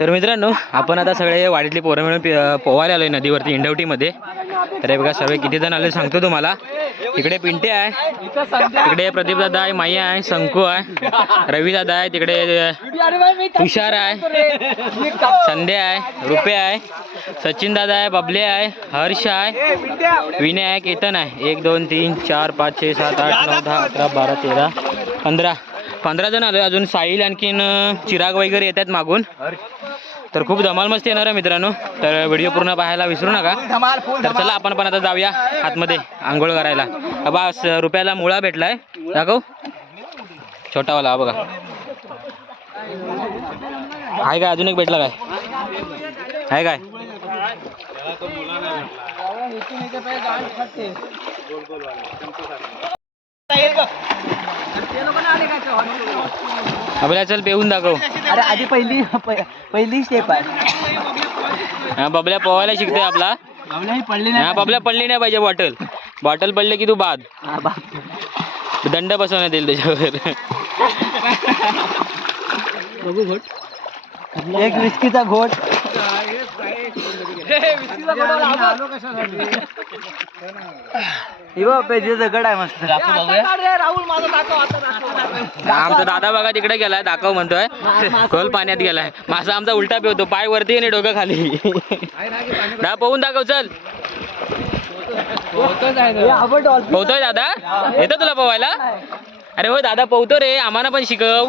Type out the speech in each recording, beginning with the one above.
तर मित्रांनो आपण आता सगळे वाडीतले पोरं मिळून पोवायला पोहायला आलोय नदीवरती इंडवटीमध्ये. तर हे बघा सर्व किती जण आले सांगतो तुम्हाला. इकडे पिंटे आहे तिकडे प्रदीप दादा आहे माई आहे शंकू आहे रवी दादा आहे तिकडे तुषार आहे संध्या आहे रुपे आहे सचिन दादा आहे बबले आहे हर्ष आहे विनय आहे केतन आहे. एक दोन तीन चार पाच छे सात आठ नऊ दहा अकरा बारा तेरा पंधरा. पंधरा जण आले अजून. साहिल आणखीन चिराग वगैरे येत आहेत मागून. तर खूप धमाल मस्ती येणार आहे मित्रांनो. तर व्हिडिओ पूर्ण पाहायला विसरू नका. तर चला आपण पण आता जाऊया आतमध्ये आंघोळ करायला. बस रुपयाला मुळा भेटलाय. दाखव. छोटावाला हा बघा. आहे काय? अजून एक भेटला काय? आहे काय? आपल्याला चल पेऊन दाखव. अरे आधी पहिली पहिली स्टेप आहे. हा बबल्या पोहायला शिकतोय आपला. नाही पडली हा बबल्या पडली नाही पाहिजे बॉटल. बॉटल पडले की तू बाद. दंड बसवण्यात येईल त्याच्यावर. बघू घोट. एक विस्कीचा घोट. दगड आहे मस्त. आमचा दादा बघा तिकडे गेलाय दाखव म्हणतोय. खोल पाण्यात गेलाय. माझा आमचा उलटा पेवतो पाय वरती आणि डोकं खाली. दा पोहून दाखव चल. पोहतोय दादा? येतो तुला पोवायला अरे हो दादा पोहतो रे. आम्हाला पण शिकव.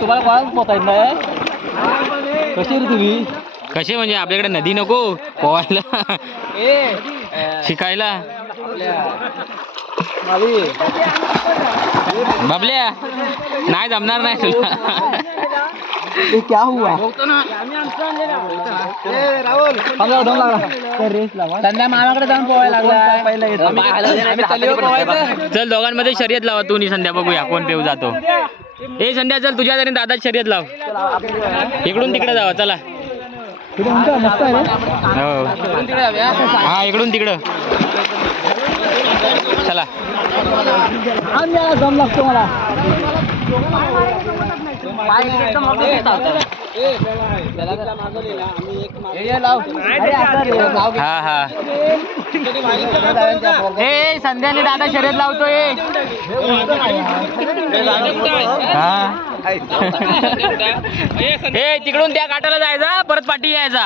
तुम्हाला कोणाला पोहता येत नाही कशी रे तुम्ही? कसे म्हणजे? आपल्याकडे नदी नको. पोहायला. शिकायला. बाबल्या. नाही जमणार नाही तुला. ये क्या हुआ संध्या मामाकडे जाऊन पोहायला लागला पहिला चल दोघांमध्ये शर्यत लावा. तू नी संध्या बघूया. कोण पेऊ जातो. ए संध्या चल तुझ्या तरी दादा शर्यत लाव. इकडून तिकडे जावा. चला. हो. हा इकडून तिकडं. चला. दम लागतो मला हा हा ए संध्याने दादा शर्यत लावतोय. हा. ए तिकडून त्या काटाला जायचा परत पाठी यायचा.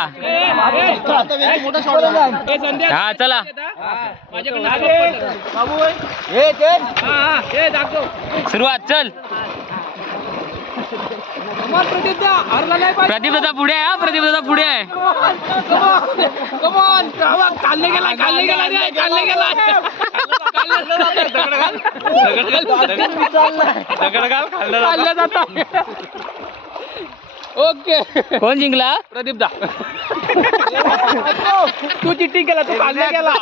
हा चला. सुरुवात चल. प्रदीप दादा पुढे आहे हा प्रदीप दादा पुढे आहे. काढले गेला गेला गेला ओके. कोण जिंकला? प्रदीप दा तू चिट्टी केला तू काढला गेला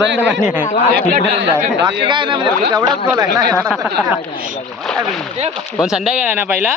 बंद पाणी कोण संध्या गेला ना पहिला?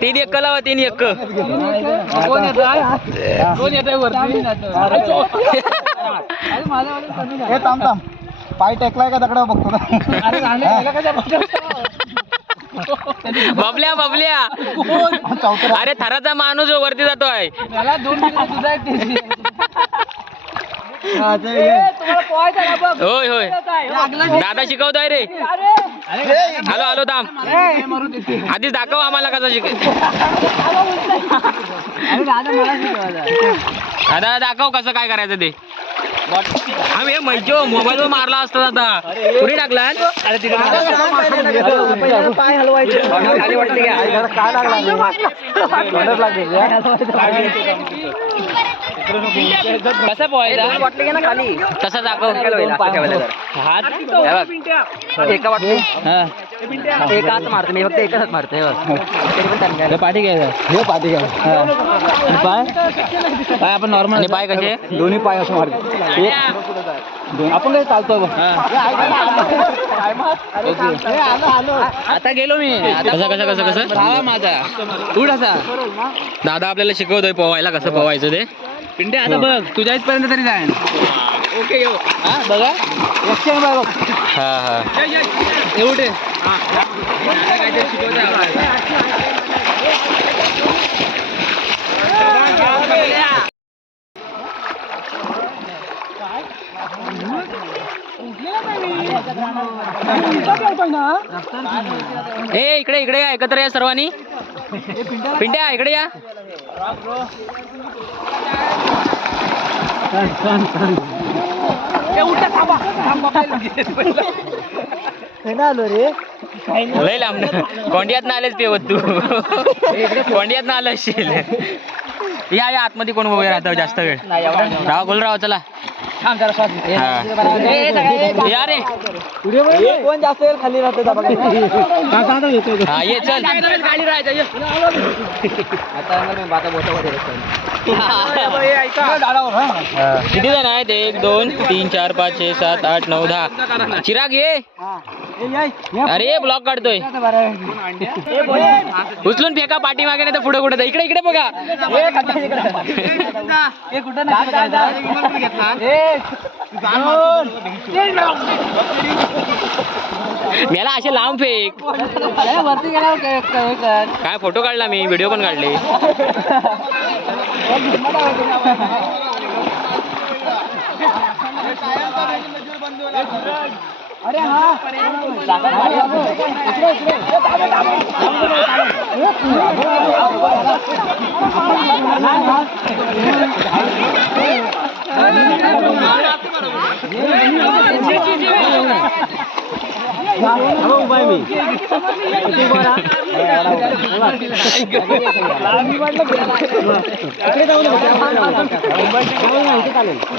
तीन एक लावा तीन एक. कोण येत कोण येत वरती हे थांब थांब. पाय टेकलाय का दगडा बघतो बबल्या बबल्या. अरे थराचा माणूस वरती जातोय. मला दोन तुझा होय होय. दादा शिकवतोय. रे. हॅलो हॅलो थांब. आधीच दाखव आम्हाला कसं शिक दादा दाखव कसं काय करायचं ते. आम्ही मैचो मोबाईल वर मारला असता आता कुठे टाकला? पाय कसा पोहायचा वाटले की ना खाली कसा दाखव हात एका हात मारतो मी फक्त एकच हात मारतो हे पाठी घ्यायचा पाठी पाय? पाय आपण नॉर्मल पाय कसे? दोन्ही पाय असं मारतो. आपण चालतो आता गेलो मी. कसं कसं कसं कसं? माझा. उठ असा. दादा आपल्याला शिकवतोय पोवायला कसं पोवायचं ते. पिंटे आता बघ तुझ्या इथपर्यंत तरी जाईन ओके यो हा बघा. लक्ष्य बघ हा हा. एवढे ए इकडे इकडे या एकत्र या सर्वांनी. पिंट्या इकडे या. आलो रे. लय लांब कोंडियात ना आलेच पेवत तू. कोंडियात ना आलं असशील या या आतमध्ये कोण उभे राहतं जास्त वेळ? राव गोलराव चला. हा. या रे. कोण जास्त वेळ खाली राहतो हा ये चल. किती जण आहेत एक दोन तीन चार पाच छे सात आठ नऊ दहा. चिराग ये. अरे ब्लॉक काढतोय. उचलून फेका पाठीमागे नाही तर पुढे कुठे? इकडे इकडे बघा. मला असे लांब फेक. वरती गेला काय फोटो काढला मी? व्हिडिओ पण काढले. अरे हा.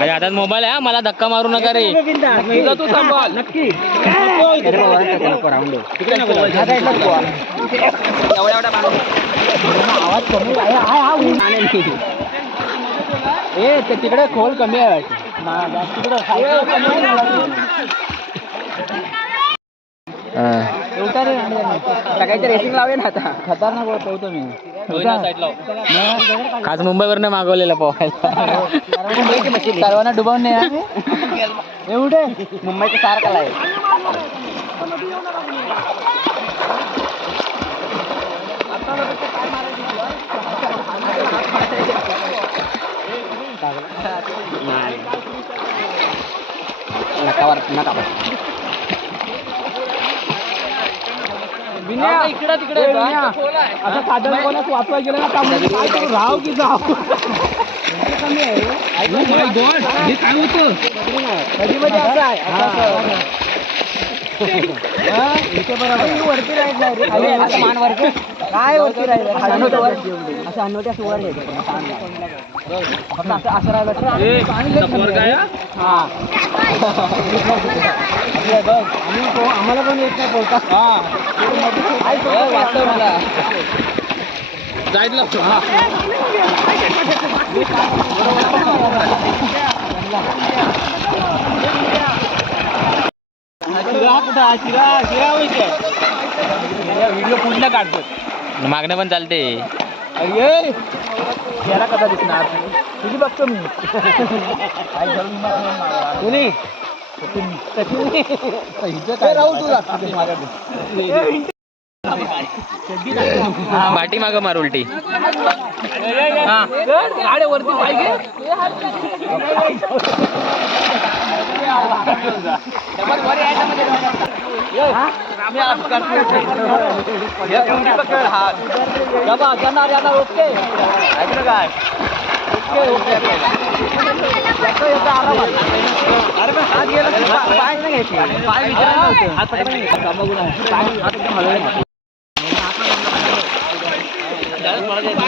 हातात मोबाईल आहे मला धक्का मारू नका रे. तू सांभाळ. नक्की. आवाज कमी आहे. तिकडे खोल कमी आहे. तिकडं आज मुंबईवरनं मागवलेलं पोहायला. सर्वांना डुबवून नाही एवढे? मुंबईचा सारखा आहे नकावर नका इकडे तिकडे आता साधन कोणाच वाचवाय गेलं ना त्यामुळे काय करू? राव की जाव काय होतं? कधी असं आहे. हा. वरती. मान. काय वरती राहिलं. असं वर राहिलं. हा? बघ, आम्ही आम्हाला पण येत नाही काय हा व्हिडिओ पुढला काढतो मागणं पण चालते. अरे कसा दिसणार? तुझी बघतो मी. कोणी? पाठी माग मार उलटी. गाड्यावरती पाहिजे अरे पण हात गेला की पा- पाय नाही घ्यायचे पाय विचारायला नव्हतं हात पटकन घ्यायचा. बघू ना. पाय हात एकदम हलवले नाही. हात हलवले ना,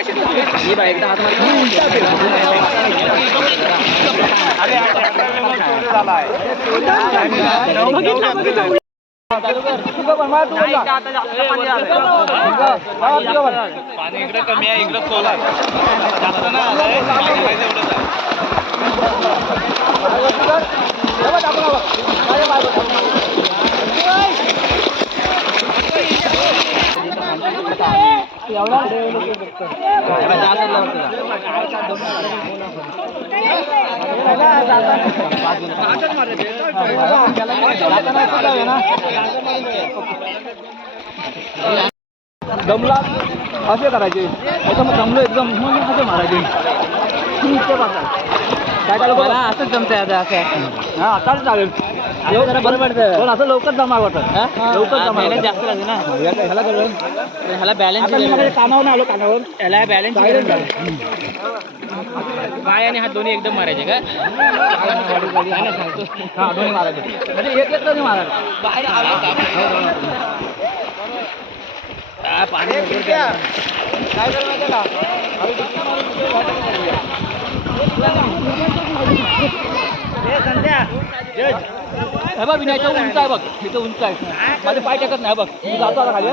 पाणी इकडे कमी आहे इकडे खोल जास्त ना आलंय एवढंच आहे दमला? असे करायचे. एकदम दमलो एकदम. मग असे मारायचे. काय काय लोक? असंच जमतंय आता असं. हा आता चालेल पण असं लवकर जमा वाटत. लवकर जमा जास्त लागते ना. ह्याला कळलं ह्याला बॅलन्स कानावर आलो कानावर. त्याला बॅलन्स पाय आणि हात दोन्ही एकदम मारायचे का? हा दोन्ही मारायचे. म्हणजे एक एक मारायचे काय जज. हे बघ विनय इथं उंच आहे बघ. इथं उंच आहे. माझे पाय टेकत नाही बघ. मी जातो आता खाली